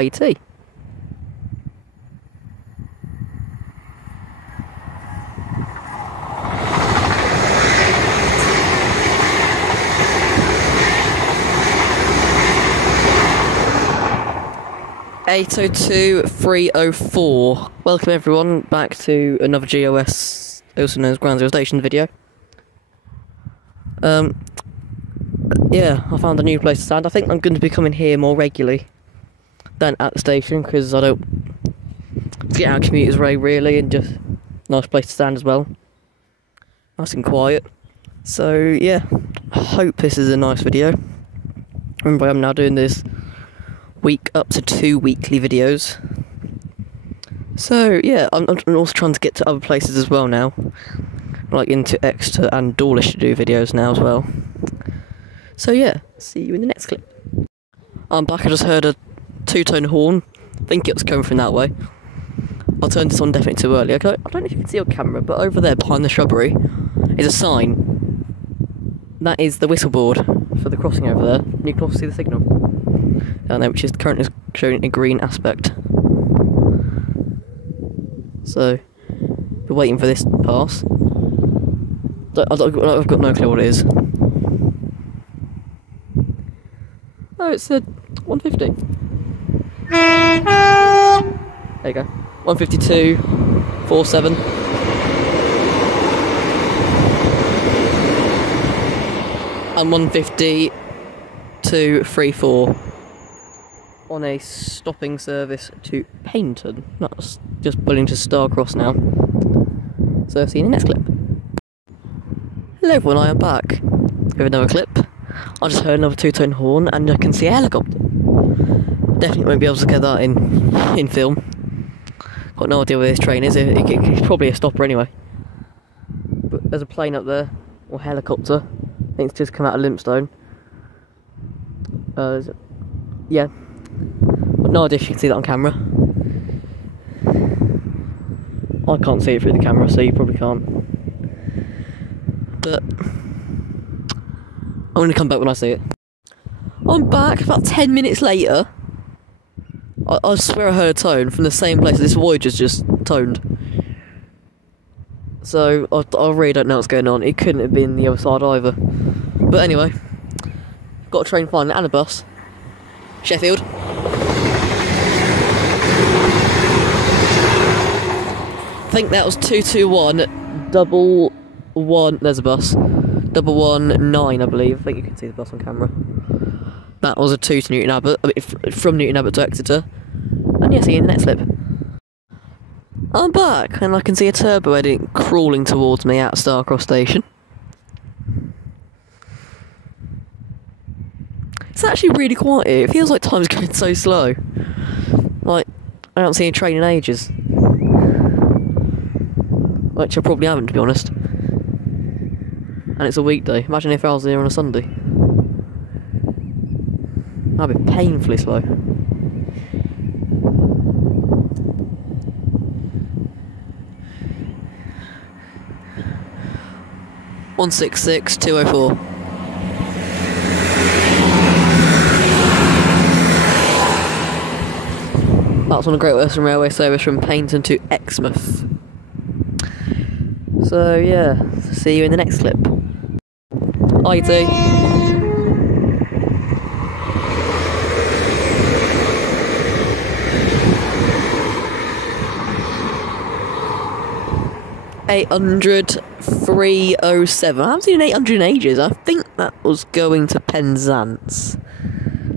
IT. (802.304). Welcome everyone back to another GOS, also known as Ground Zero Station video. Yeah, I found a new place to stand. I think I'm going to be coming here more regularly than at the station, because I don't get out of commuters way really, and just nice place to stand as well. Nice and quiet. So yeah, I hope this is a nice video. Remember, I'm now doing this week up to 2 weekly videos. So yeah, I'm also trying to get to other places as well now, like into Exeter and Dawlish to do videos now as well. So yeah, see you in the next clip. I'm back. I just heard a two-tone horn. I think it was coming from that way. I turned this on definitely too early. I don't know if you can see on camera, but over there behind the shrubbery is a sign. That is the whistle board for the crossing over there. And you can also see the signal down there, which is currently showing a green aspect. So we're waiting for this to pass. I've got no clue what it is. Oh, it said 150. There you go. 152.47. And 150.234 on a stopping service to Paynton. That's just pulling to Starcross now. So see you in the next clip. Hello everyone, I am back with another clip. I just heard another two-tone horn and I can see a helicopter. Definitely won't be able to get that in film. Got no idea where this train is. It's probably a stopper anyway. But there's a plane up there, or helicopter. I think it's just come out of Limpstone. Yeah. But no idea if you can see that on camera. I can't see it through the camera, so you probably can't. But I'm going to come back when I see it. I'm back about 10 minutes later. I swear I heard a tone from the same place this Voyager's just toned. So I really don't know what's going on. It couldn't have been the other side either. But anyway, got a train finally and a bus. Sheffield. I think that was 221 there's a bus. 119, I believe. I think you can see the bus on camera. That was a 2 to Newton Abbot, from Newton Abbot to Exeter. And yeah, see you in the next clip. I'm back, and I can see a turbo engine crawling towards me at Starcross station. It's actually really quiet here. It feels like time's going so slow. Like, I haven't seen a train in ages. Which I probably haven't, to be honest. And it's a weekday. Imagine if I was here on a Sunday. That'd be painfully slow. (166.204). That's on a Great Western Railway service from Paynton to Exmouth. So yeah, see you in the next clip. IT. (800.307). I haven't seen an 800 in ages. I think that was going to Penzance.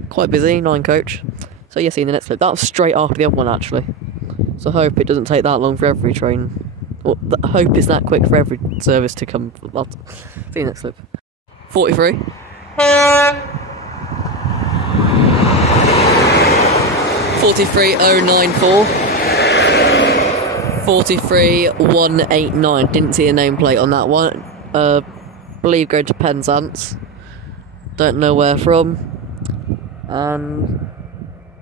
Quite busy, 9 coach. So yeah, see you in the next clip. That was straight after the other one actually. So I hope it doesn't take that long for every train. Or I hope it's that quick for every service to come. See you in the next clip. 43. 43.094. 43.189. Didn't see a nameplate on that one. Believe going to Penzance. Don't know where from. And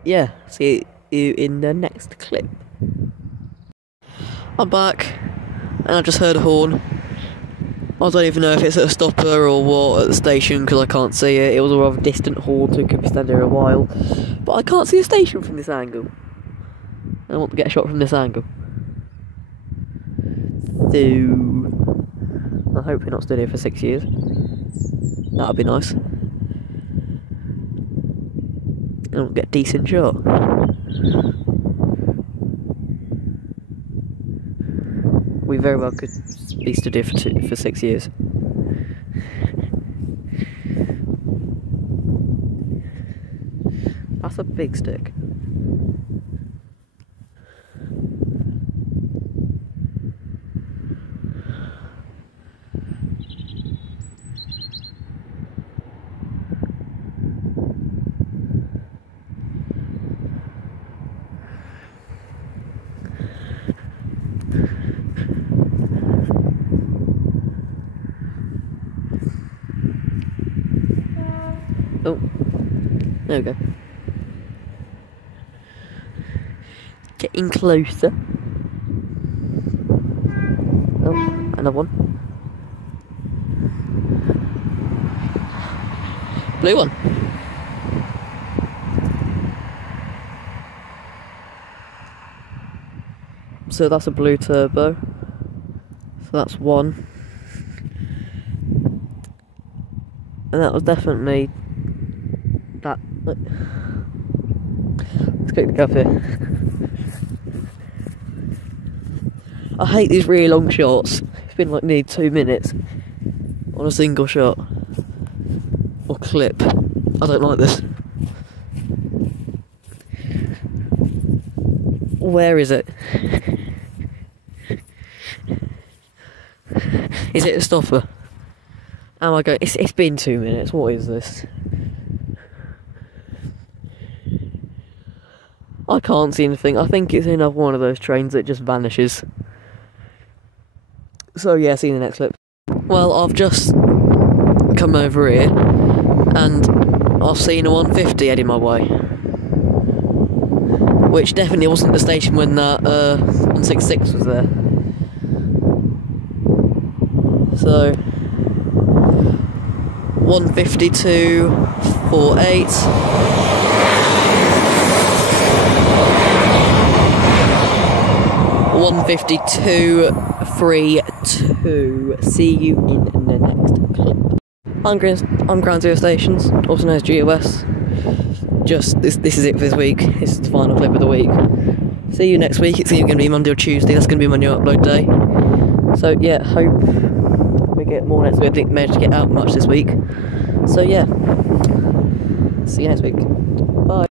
yeah, see you in the next clip. I'm back, and I just heard a horn. I don't even know if it's at a stopper or what at the station because I can't see it. It was a rather distant haul, so it could be standing there a while. But I can't see the station from this angle. I want to get a shot from this angle. So I hope we're not stood here for 6 years. That'd be nice. And we'll get a decent shot. We very well could be stood here for 6 years. That's a big stick. Oh, there we go. Getting closer. Oh, another one. Blue one. So that's a blue turbo. So that's one. And that was definitely that. Look. Let's quickly go up here. I hate these really long shots. It's been like nearly 2 minutes on a single shot or clip. I don't like this. Where is it? Is it a stopper? Am I going? It's been 2 minutes. What is this? I can't see anything. I think it's another one of those trains that just vanishes. So yeah, see you in the next clip. Well, I've just come over here and I've seen a 150 heading my way. Which definitely wasn't the station when that 166 was there. So 152.48. 152.32. See you in the next clip. I'm Ground Zero Stations, also known as GOS. Just this is it for this week. This is the final clip of the week. See you next week. It's either going to be Monday or Tuesday. That's going to be my new upload day. So yeah, hope we get more next week. I didn't manage to get out much this week. So yeah, see you next week. Bye.